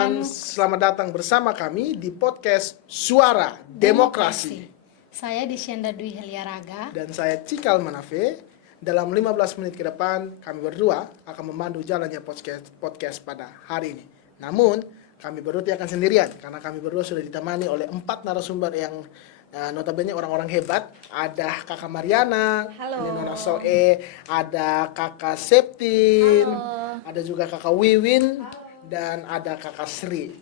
teman-teman, selamat datang bersama kami di podcast Suara Demokrasi. Saya Disyenda Dwi Heliaraga. Dan saya Cikal Manafe. Dalam 15 menit ke depan, kami berdua akan memandu jalannya podcast pada hari ini. Namun, kami berdua tidak akan sendirian, karena kami berdua sudah ditemani oleh 4 narasumber yang notabene orang-orang hebat. Ada Kakak Mariana, Halo. ini Nona Soe, ada Kakak Septin, Halo. ada juga Kakak Wiwin, dan ada Kakak Sri.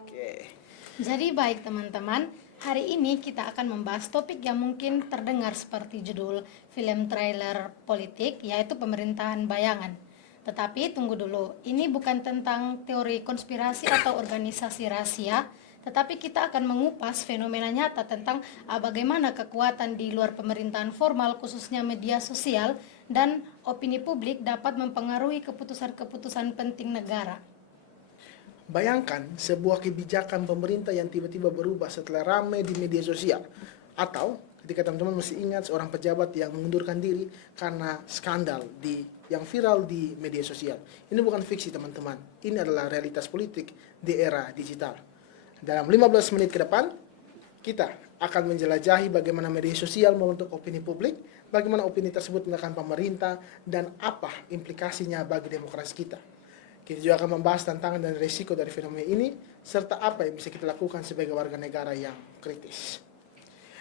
Oke. Jadi baik teman-teman, hari ini kita akan membahas topik yang mungkin terdengar seperti judul film trailer politik, yaitu pemerintahan bayangan. Tetapi tunggu dulu, ini bukan tentang teori konspirasi atau organisasi rahasia, tetapi kita akan mengupas fenomena nyata tentang bagaimana kekuatan di luar pemerintahan formal, khususnya media sosial dan opini publik dapat mempengaruhi keputusan-keputusan penting negara. Bayangkan sebuah kebijakan pemerintah yang tiba-tiba berubah setelah ramai di media sosial. Atau ketika teman-teman masih ingat seorang pejabat yang mengundurkan diri karena skandal yang viral di media sosial. Ini bukan fiksi teman-teman, ini adalah realitas politik di era digital. Dalam 15 menit ke depan, kita akan menjelajahi bagaimana media sosial membentuk opini publik, bagaimana opini tersebut menekan pemerintah, dan apa implikasinya bagi demokrasi kita. Kita juga akan membahas tantangan dan risiko dari fenomena ini, serta apa yang bisa kita lakukan sebagai warga negara yang kritis.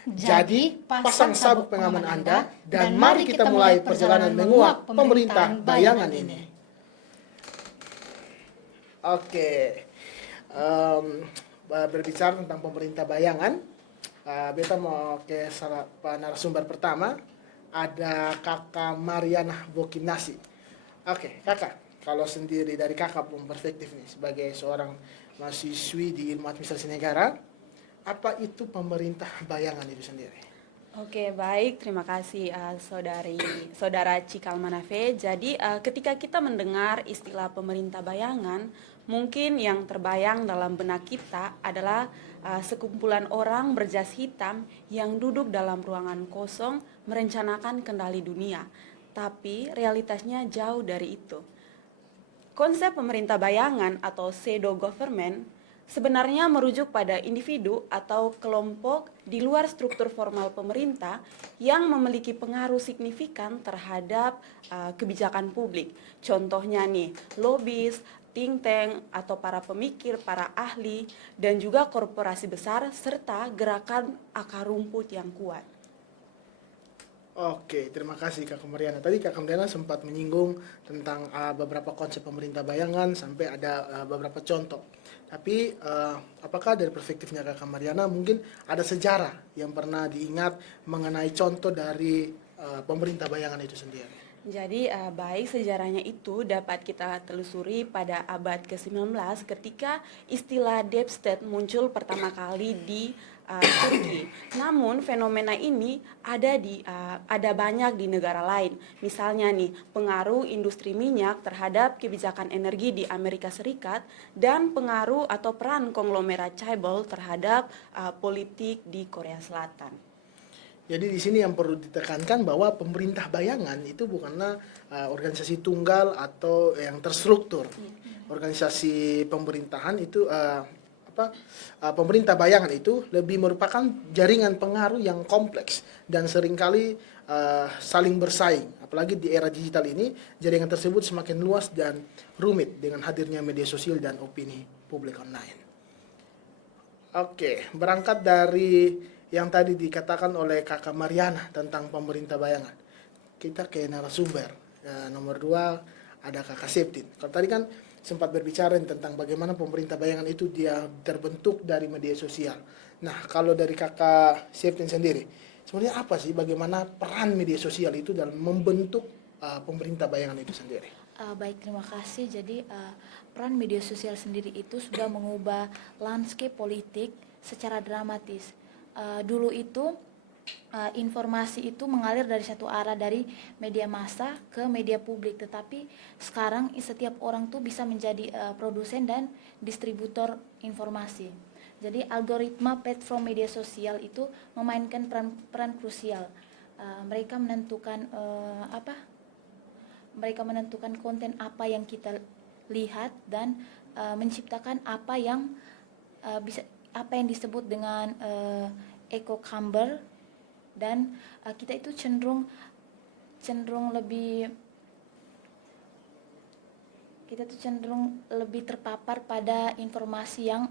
Jadi, pasang sabuk pengaman Anda, dan mari kita mulai perjalanan menguak pemerintahan bayangan ini. Oke, berbicara tentang pemerintah bayangan, beta mau ke narasumber pertama, ada Kakak Mariana Bokinasi. Oke, Kakak. Kalau sendiri dari kakak pun perspektif nih sebagai seorang mahasiswi di ilmu administrasi negara, apa itu pemerintah bayangan itu sendiri? Oke, baik, terima kasih saudara Cikal Manafe. Jadi ketika kita mendengar istilah pemerintah bayangan, mungkin yang terbayang dalam benak kita adalah sekumpulan orang berjas hitam yang duduk dalam ruangan kosong merencanakan kendali dunia. Tapi realitasnya jauh dari itu. Konsep pemerintah bayangan atau pseudo government sebenarnya merujuk pada individu atau kelompok di luar struktur formal pemerintah yang memiliki pengaruh signifikan terhadap kebijakan publik. Contohnya nih, lobis, think tank atau para pemikir, para ahli, dan juga korporasi besar serta gerakan akar rumput yang kuat. Oke, terima kasih Kakak Mariana. Tadi Kakak Mariana sempat menyinggung tentang beberapa konsep pemerintah bayangan sampai ada beberapa contoh. Tapi apakah dari perspektifnya Kakak Mariana mungkin ada sejarah yang pernah diingat mengenai contoh dari pemerintah bayangan itu sendiri? Jadi baik sejarahnya itu dapat kita telusuri pada abad ke-19 ketika istilah deep state muncul pertama kali di Turki. Namun fenomena ini ada banyak di negara lain. Misalnya nih, pengaruh industri minyak terhadap kebijakan energi di Amerika Serikat dan pengaruh atau peran konglomerat chaebol terhadap politik di Korea Selatan. Jadi di sini yang perlu ditekankan bahwa pemerintah bayangan itu bukanlah organisasi tunggal atau yang terstruktur. Organisasi pemerintahan itu pemerintah bayangan itu lebih merupakan jaringan pengaruh yang kompleks dan seringkali saling bersaing. Apalagi di era digital ini, jaringan tersebut semakin luas dan rumit dengan hadirnya media sosial dan opini publik online. Oke, berangkat dari yang tadi dikatakan oleh Kakak Mariana tentang pemerintah bayangan, kita ke narasumber. Nomor 2 ada Kakak Septin. Kalau tadi kan sempat berbicara tentang bagaimana pemerintah bayangan itu dia terbentuk dari media sosial. Nah, kalau dari Kakak Septin sendiri, sebenarnya apa sih bagaimana peran media sosial itu dalam membentuk pemerintah bayangan itu sendiri? Baik, terima kasih. Jadi peran media sosial sendiri itu sudah mengubah landscape politik secara dramatis. Dulu itu informasi itu mengalir dari satu arah dari media massa ke media publik, tetapi sekarang setiap orang tuh bisa menjadi produsen dan distributor informasi. Jadi algoritma platform media sosial itu memainkan peran krusial. Mereka menentukan konten apa yang kita lihat dan menciptakan apa yang disebut dengan echo chamber, dan kita itu cenderung lebih terpapar pada informasi yang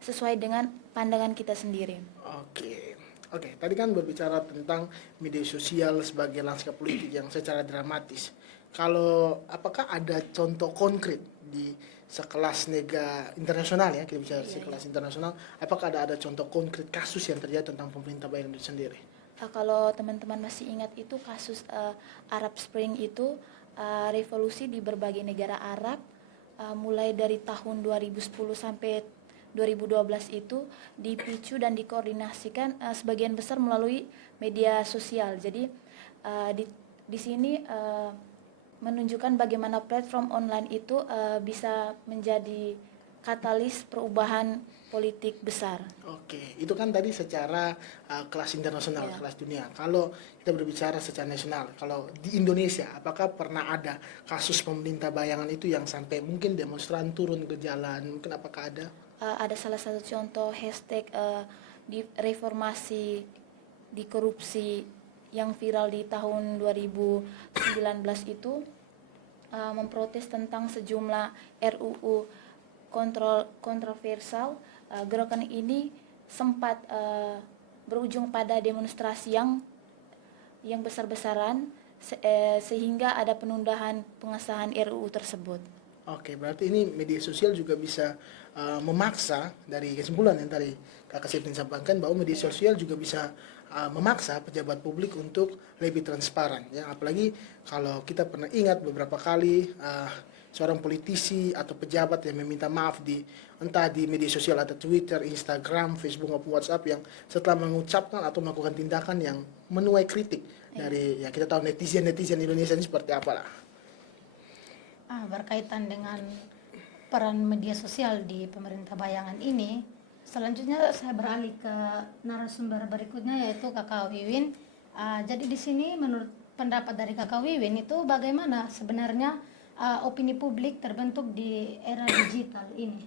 sesuai dengan pandangan kita sendiri. Oke, tadi kan berbicara tentang media sosial sebagai lanskap politik yang secara dramatis. Kalau apakah ada contoh konkret di sekelas internasional, ya, kita bicara sekelas internasional, apakah ada contoh konkret kasus yang terjadi tentang pemerintah bayangan itu sendiri? Kalau teman-teman masih ingat itu kasus Arab Spring itu, revolusi di berbagai negara Arab mulai dari tahun 2010 sampai 2012 itu dipicu dan dikoordinasikan sebagian besar melalui media sosial. Jadi di sini menunjukkan bagaimana platform online itu bisa menjadi katalis perubahan politik besar. Oke, itu kan tadi secara kelas internasional, kelas dunia. Kalau kita berbicara secara nasional, kalau di Indonesia, apakah pernah ada kasus pemerintah bayangan itu yang sampai mungkin demonstran turun ke jalan? Mungkin apakah ada? Ada salah satu contoh hashtag di reformasi, di korupsi yang viral di tahun 2019 itu memprotes tentang sejumlah RUU kontroversial. Gerakan ini sempat berujung pada demonstrasi yang besar-besaran sehingga ada penundaan pengesahan RUU tersebut. Oke, berarti ini media sosial juga bisa memaksa, dari kesimpulan yang tadi Kakak Septin sampaikan, bahwa media sosial juga bisa memaksa pejabat publik untuk lebih transparan, ya. Apalagi kalau kita pernah ingat beberapa kali seorang politisi atau pejabat yang meminta maaf entah di media sosial atau Twitter, Instagram, Facebook maupun WhatsApp, yang setelah mengucapkan atau melakukan tindakan yang menuai kritik dari, ya, kita tahu netizen Indonesia ini seperti apa lah. Berkaitan dengan peran media sosial di pemerintah bayangan ini, selanjutnya saya beralih ke narasumber berikutnya, yaitu Kakak Wiwin. Jadi di sini menurut pendapat dari Kakak Wiwin itu bagaimana sebenarnya opini publik terbentuk di era digital ini?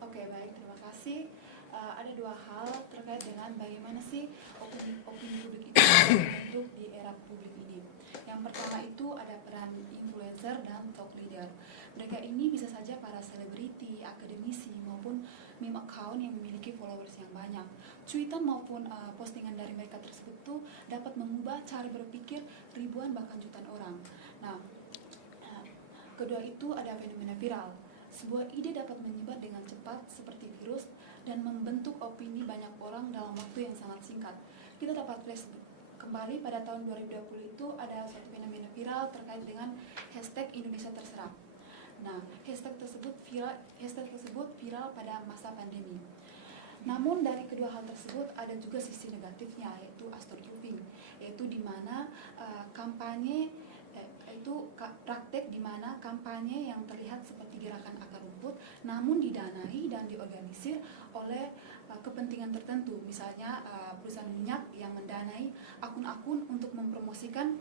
Oke, baik, terima kasih. Ada dua hal terkait dengan bagaimana sih opini publik itu terbentuk di era publik ini. Yang pertama itu ada peran influencer dan thought leader. Mereka ini bisa saja para selebriti, akademisi, maupun meme account yang memiliki followers yang banyak. Cuitan maupun postingan dari mereka tersebut tuh dapat mengubah cara berpikir ribuan bahkan jutaan orang. Nah, kedua itu ada fenomena viral. Sebuah ide dapat menyebar dengan cepat seperti virus dan membentuk opini banyak orang dalam waktu yang sangat singkat. Kita dapat flashback kembali pada tahun 2020 itu ada suatu fenomena viral terkait dengan hashtag Indonesia Terserah. Nah, hashtag tersebut viral pada masa pandemi. Namun dari kedua hal tersebut ada juga sisi negatifnya, yaitu astroturfing, yaitu di mana praktek di mana kampanye yang terlihat seperti gerakan akar rumput namun didanai dan diorganisir oleh kepentingan tertentu, misalnya perusahaan minyak yang mendanai akun-akun untuk mempromosikan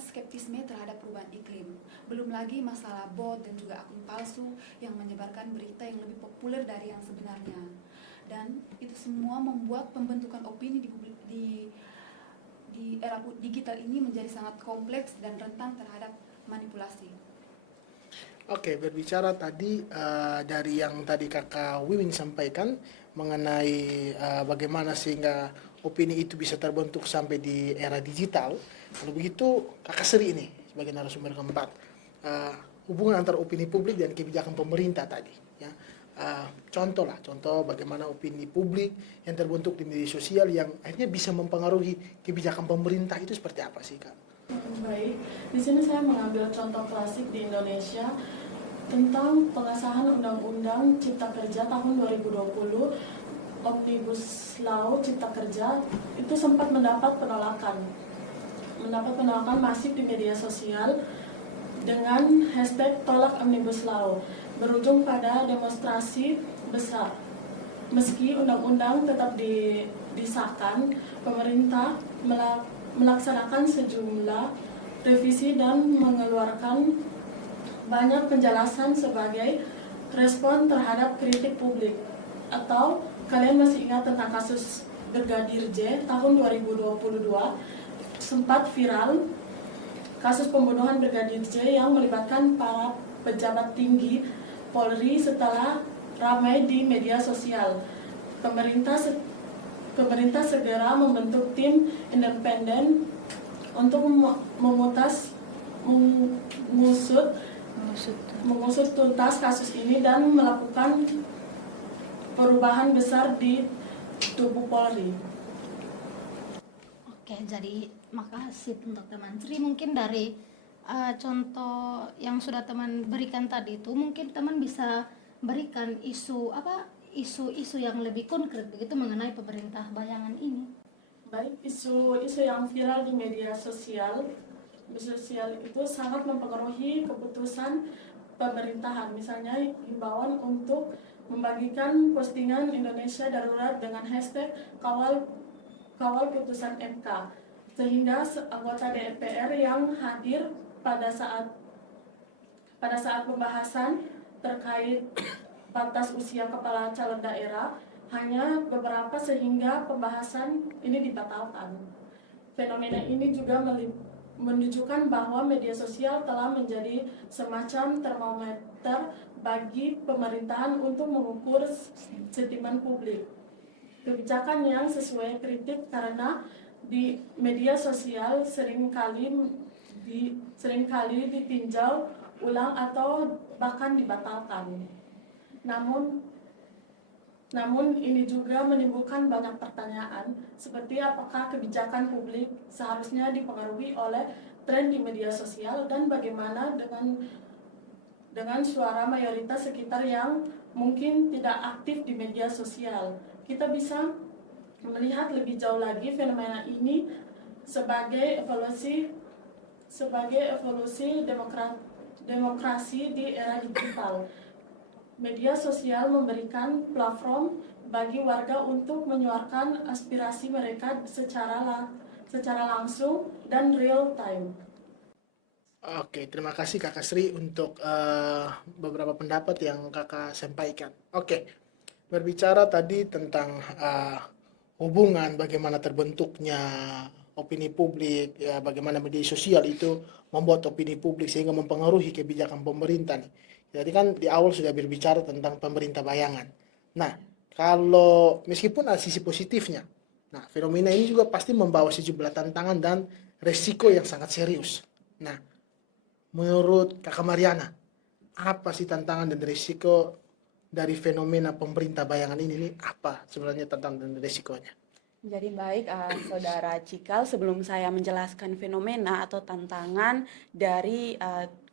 skeptisme terhadap perubahan iklim. Belum lagi masalah bot dan juga akun palsu yang menyebarkan berita yang lebih populer dari yang sebenarnya. Dan itu semua membuat pembentukan opini di era digital ini menjadi sangat kompleks dan rentan terhadap manipulasi. Oke, berbicara tadi dari yang tadi Kakak Wiwin sampaikan mengenai bagaimana sehingga opini itu bisa terbentuk sampai di era digital. Kalau begitu, Kakak Sri ini sebagai narasumber keempat, hubungan antara opini publik dan kebijakan pemerintah tadi, ya. Contoh bagaimana opini publik yang terbentuk di media sosial yang akhirnya bisa mempengaruhi kebijakan pemerintah itu seperti apa sih, Kak? Baik, di sini saya mengambil contoh klasik di Indonesia tentang pengesahan Undang-Undang Cipta Kerja tahun 2020, Omnibus Law Cipta Kerja itu sempat mendapat penolakan masif di media sosial dengan hashtag tolak Omnibus Law, berujung pada demonstrasi besar. Meski undang-undang tetap disahkan, pemerintah melaksanakan sejumlah revisi dan mengeluarkan banyak penjelasan sebagai respon terhadap kritik publik. Atau kalian masih ingat tentang kasus Brigadir J tahun 2022, sempat viral kasus pembunuhan Brigadir J yang melibatkan para pejabat tinggi Polri setelah ramai di media sosial. Pemerintah segera membentuk tim independen untuk mengusut tuntas kasus ini dan melakukan perubahan besar di tubuh Polri. Oke, jadi makasih untuk teman Sri. Mungkin dari contoh yang sudah teman berikan tadi itu, mungkin teman bisa berikan isu-isu yang lebih konkret begitu mengenai pemerintah bayangan ini. Baik, isu-isu yang viral di media sosial itu sangat mempengaruhi keputusan pemerintahan. Misalnya himbauan untuk membagikan postingan Indonesia darurat dengan hashtag kawal putusan MK, sehingga anggota DPR yang hadir pada saat pembahasan terkait batas usia kepala calon daerah hanya beberapa, sehingga pembahasan ini dibatalkan. Fenomena ini juga menunjukkan bahwa media sosial telah menjadi semacam termometer bagi pemerintahan untuk mengukur sentimen publik. Kebijakan yang sesuai kritik karena di media sosial seringkali ditinjau ulang atau bahkan dibatalkan. Namun ini juga menimbulkan banyak pertanyaan, seperti apakah kebijakan publik seharusnya dipengaruhi oleh tren di media sosial, dan bagaimana dengan suara mayoritas sekitar yang mungkin tidak aktif di media sosial. Kita bisa melihat lebih jauh lagi fenomena ini sebagai evolusi demokrasi di era digital. Media sosial memberikan platform bagi warga untuk menyuarakan aspirasi mereka secara langsung dan real time. Oke, terima kasih Kakak Sri untuk beberapa pendapat yang Kakak sampaikan. Oke, berbicara tadi tentang hubungan bagaimana terbentuknya opini publik, ya, bagaimana media sosial itu membuat opini publik sehingga mempengaruhi kebijakan pemerintah nih. Jadi kan di awal sudah berbicara tentang pemerintah bayangan. Nah, kalau meskipun ada sisi positifnya, nah fenomena ini juga pasti membawa sejumlah tantangan dan resiko yang sangat serius. Nah, menurut Kakak Mariana, apa sih tantangan dan resiko dari fenomena pemerintah bayangan ini nih? Apa sebenarnya tantangan dan resikonya? Jadi baik, Saudara Cikal, sebelum saya menjelaskan fenomena atau tantangan dari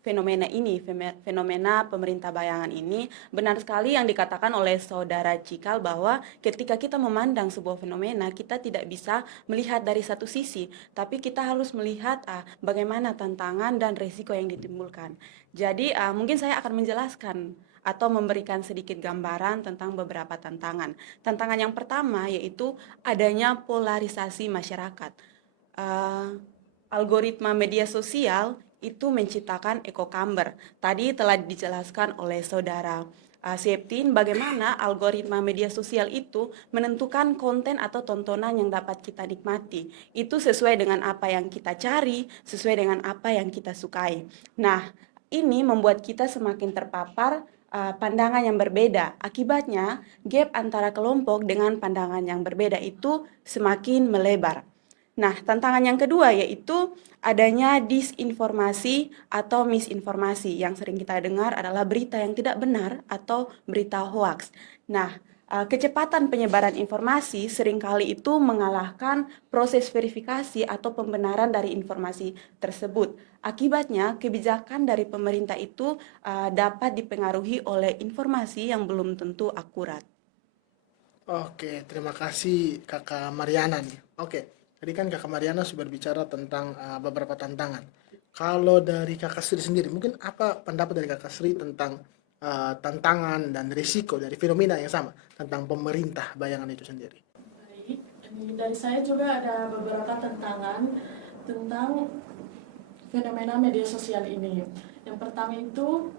fenomena ini, fenomena pemerintah bayangan ini, benar sekali yang dikatakan oleh Saudara Cikal bahwa ketika kita memandang sebuah fenomena, kita tidak bisa melihat dari satu sisi, tapi kita harus melihat bagaimana tantangan dan risiko yang ditimbulkan. Jadi mungkin saya akan menjelaskan atau memberikan sedikit gambaran tentang beberapa tantangan. Tantangan yang pertama yaitu adanya polarisasi masyarakat. Algoritma media sosial itu menciptakan echo chamber. Tadi telah dijelaskan oleh Saudara Septin bagaimana algoritma media sosial itu menentukan konten atau tontonan yang dapat kita nikmati. Itu sesuai dengan apa yang kita cari, sesuai dengan apa yang kita sukai. Nah, ini membuat kita semakin terpapar pandangan yang berbeda. Akibatnya, gap antara kelompok dengan pandangan yang berbeda itu semakin melebar. Nah, tantangan yang kedua yaitu adanya disinformasi atau misinformasi. Yang sering kita dengar adalah berita yang tidak benar atau berita hoaks. Nah, kecepatan penyebaran informasi seringkali itu mengalahkan proses verifikasi atau pembenaran dari informasi tersebut. Akibatnya, kebijakan dari pemerintah itu dapat dipengaruhi oleh informasi yang belum tentu akurat. Oke, terima kasih Kakak Mariana nih. Oke, tadi kan Kakak Mariana sudah berbicara tentang beberapa tantangan. Kalau dari Kakak Sri sendiri, mungkin apa pendapat dari Kakak Sri tentang tantangan dan risiko dari fenomena yang sama tentang pemerintah bayangan itu sendiri? Baik, dari saya juga ada beberapa tantangan tentang fenomena media sosial ini. Yang pertama itu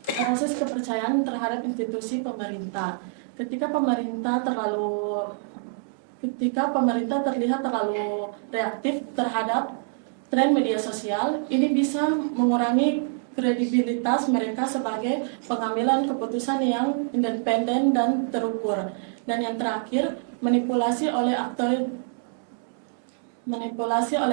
proses kepercayaan terhadap institusi pemerintah. Ketika pemerintah terlihat terlalu reaktif terhadap tren media sosial, ini bisa mengurangi kredibilitas mereka sebagai pengambilan keputusan yang independen dan terukur. Dan yang terakhir, manipulasi oleh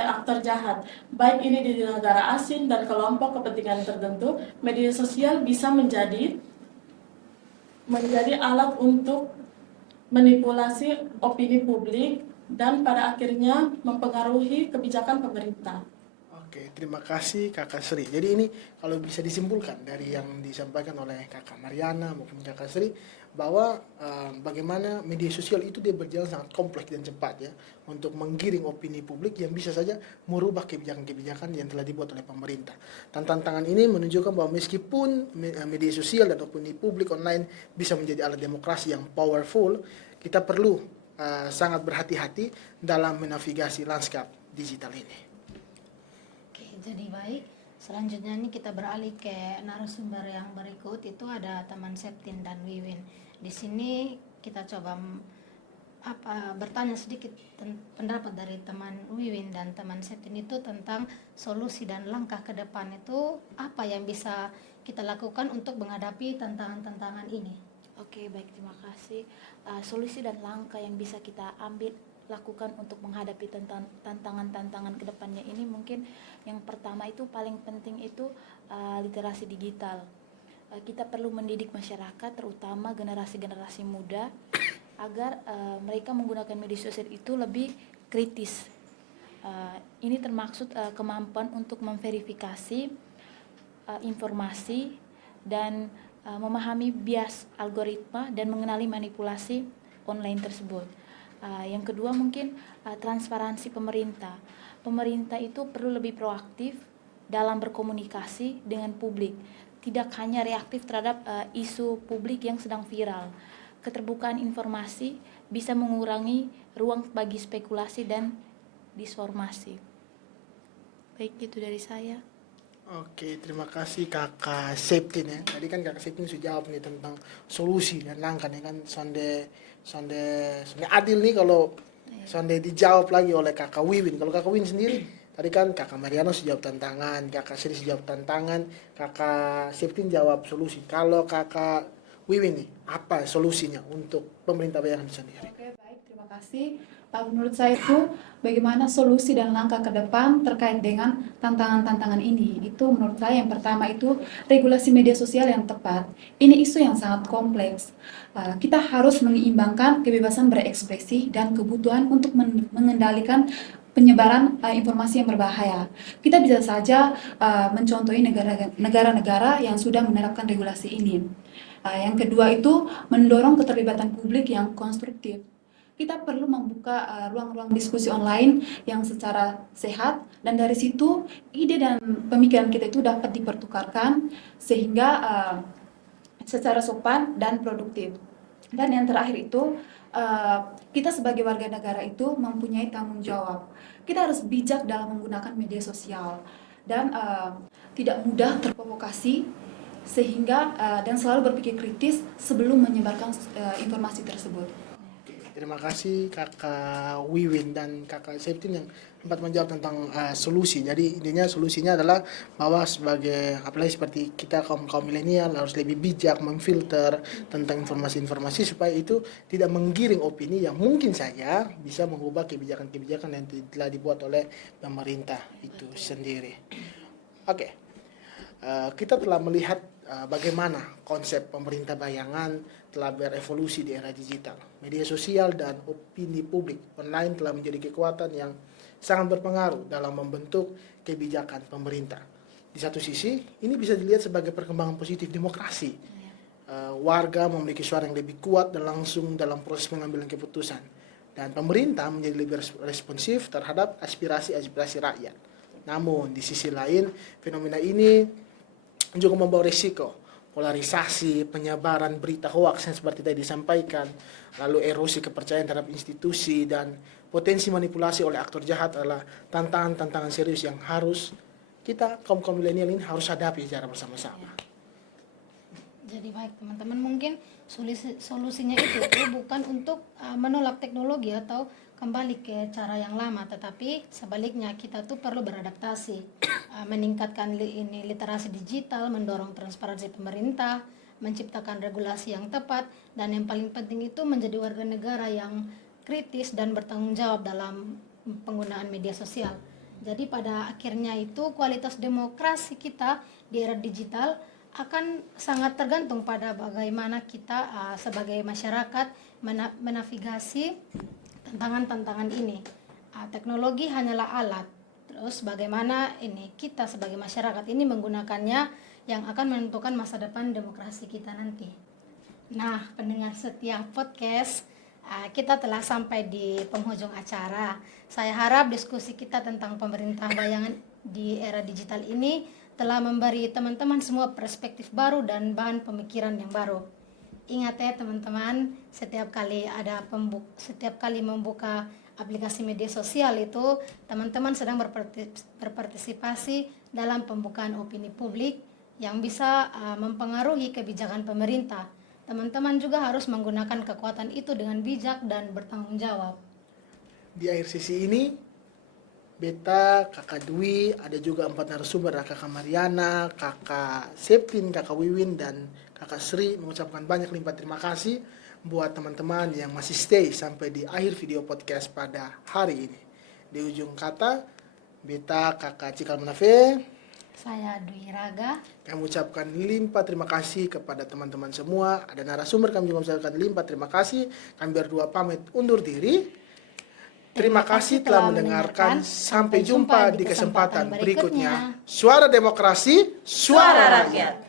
aktor jahat, baik ini di negara asing dan kelompok kepentingan tertentu. Media sosial bisa menjadi alat untuk manipulasi opini publik dan pada akhirnya mempengaruhi kebijakan pemerintah. Oke, terima kasih Kakak Sri. Jadi ini kalau bisa disimpulkan dari yang disampaikan oleh Kakak Mariana maupun Kakak Sri, bahwa bagaimana media sosial itu dia berjalan sangat kompleks dan cepat ya untuk menggiring opini publik yang bisa saja merubah kebijakan-kebijakan yang telah dibuat oleh pemerintah. Dan tantangan ini menunjukkan bahwa meskipun media sosial dan opini publik online bisa menjadi alat demokrasi yang powerful, kita perlu sangat berhati-hati dalam menavigasi lanskap digital ini. Oke, jadi baik. Selanjutnya ini kita beralih ke narasumber yang berikut, itu ada teman Septin dan Wiwin. Di sini kita coba bertanya sedikit pendapat dari teman Wiwin dan teman Septin itu tentang solusi dan langkah ke depan itu apa yang bisa kita lakukan untuk menghadapi tantangan-tantangan ini. Oke, baik, terima kasih. Solusi dan langkah yang bisa kita lakukan untuk menghadapi tantangan-tantangan kedepannya ini, mungkin yang pertama itu paling penting itu literasi digital. Kita perlu mendidik masyarakat, terutama generasi-generasi muda, agar mereka menggunakan media sosial itu lebih kritis. Ini termaksud kemampuan untuk memverifikasi informasi dan memahami bias algoritma dan mengenali manipulasi online tersebut. Yang kedua mungkin transparansi pemerintah. Pemerintah itu perlu lebih proaktif dalam berkomunikasi dengan publik, tidak hanya reaktif terhadap isu publik yang sedang viral. Keterbukaan informasi bisa mengurangi ruang bagi spekulasi dan disinformasi. Baik, itu dari saya. Oke, terima kasih Kakak Septin ya. Tadi kan Kakak Septin sudah jawab nih tentang solusi dan langkah nih kan sonde adil nih kalau sonde dijawab lagi oleh Kakak Wiwin. Kalau Kakak Wiwin sendiri tadi kan Kakak Mariano sudah jawab tantangan, Kakak Sri sudah jawab tantangan, Kakak Septin jawab solusi. Kalau Kakak Wiwin nih, apa solusinya untuk pemerintah bayangan sendiri? Oke, baik, terima kasih. Menurut saya itu bagaimana solusi dan langkah ke depan terkait dengan tantangan-tantangan ini. Itu menurut saya yang pertama itu regulasi media sosial yang tepat. Ini isu yang sangat kompleks. Kita harus menyeimbangkan kebebasan berekspresi dan kebutuhan untuk mengendalikan penyebaran informasi yang berbahaya. Kita bisa saja mencontohi negara-negara yang sudah menerapkan regulasi ini. Yang kedua itu mendorong keterlibatan publik yang konstruktif. Kita perlu membuka ruang-ruang diskusi online yang secara sehat, dan dari situ ide dan pemikiran kita itu dapat dipertukarkan sehingga secara sopan dan produktif. Dan yang terakhir itu kita sebagai warga negara itu mempunyai tanggung jawab. Kita harus bijak dalam menggunakan media sosial dan tidak mudah terprovokasi sehingga dan selalu berpikir kritis sebelum menyebarkan informasi tersebut. Terima kasih Kakak Wiwin dan Kakak Septin yang sempat menjawab tentang solusi. Jadi intinya solusinya adalah bahwa sebagai apalagi seperti kita kaum milenial harus lebih bijak memfilter tentang informasi-informasi supaya itu tidak menggiring opini yang mungkin saja bisa mengubah kebijakan-kebijakan yang telah dibuat oleh pemerintah itu sendiri. Oke. Kita telah melihat bagaimana konsep pemerintah bayangan telah berevolusi di era digital. Media sosial dan opini publik online telah menjadi kekuatan yang sangat berpengaruh dalam membentuk kebijakan pemerintah. Di satu sisi, ini bisa dilihat sebagai perkembangan positif demokrasi. Warga memiliki suara yang lebih kuat dan langsung dalam proses pengambilan keputusan. Dan pemerintah menjadi lebih responsif terhadap aspirasi-aspirasi rakyat. Namun, di sisi lain, fenomena ini juga membawa risiko polarisasi, penyebaran berita hoaks yang seperti tadi disampaikan, lalu erosi kepercayaan terhadap institusi, dan potensi manipulasi oleh aktor jahat adalah tantangan-tantangan serius yang harus kita kaum milenial ini harus hadapi secara bersama-sama. Jadi baik teman-teman, mungkin solusinya itu bukan untuk menolak teknologi atau kembali ke cara yang lama, tetapi sebaliknya kita tuh perlu beradaptasi, meningkatkan literasi digital, mendorong transparansi pemerintah, menciptakan regulasi yang tepat, dan yang paling penting itu menjadi warga negara yang kritis dan bertanggung jawab dalam penggunaan media sosial. Jadi pada akhirnya itu kualitas demokrasi kita di era digital akan sangat tergantung pada bagaimana kita sebagai masyarakat menavigasi tantangan-tantangan ini. Teknologi hanyalah alat. Terus bagaimana ini kita sebagai masyarakat ini menggunakannya yang akan menentukan masa depan demokrasi kita nanti. Nah, pendengar setia podcast, kita telah sampai di penghujung acara. Saya harap diskusi kita tentang pemerintah bayangan di era digital ini telah memberi teman-teman semua perspektif baru dan bahan pemikiran yang baru. Ingat ya teman-teman, setiap kali membuka aplikasi media sosial itu, teman-teman sedang berpartisipasi dalam pembukaan opini publik yang bisa mempengaruhi kebijakan pemerintah. Teman-teman juga harus menggunakan kekuatan itu dengan bijak dan bertanggung jawab. Di akhir sesi ini, Beta, Kakak Dwi, ada juga 4 narasumber, Kakak Mariana, Kakak Septin, Kakak Wiwin, dan Kakak Sri mengucapkan banyak limpah terima kasih buat teman-teman yang masih stay sampai di akhir video podcast pada hari ini. Di ujung kata, Beta, Kakak Cikal Manafe, Saya Dwi Raga. kami ucapkan limpah terima kasih kepada teman-teman semua. Ada narasumber, kami juga ucapkan limpah terima kasih. Kami berdua pamit undur diri. Terima kasih telah mendengarkan. Sampai jumpa di kesempatan berikutnya. Suara Demokrasi, Suara Rakyat.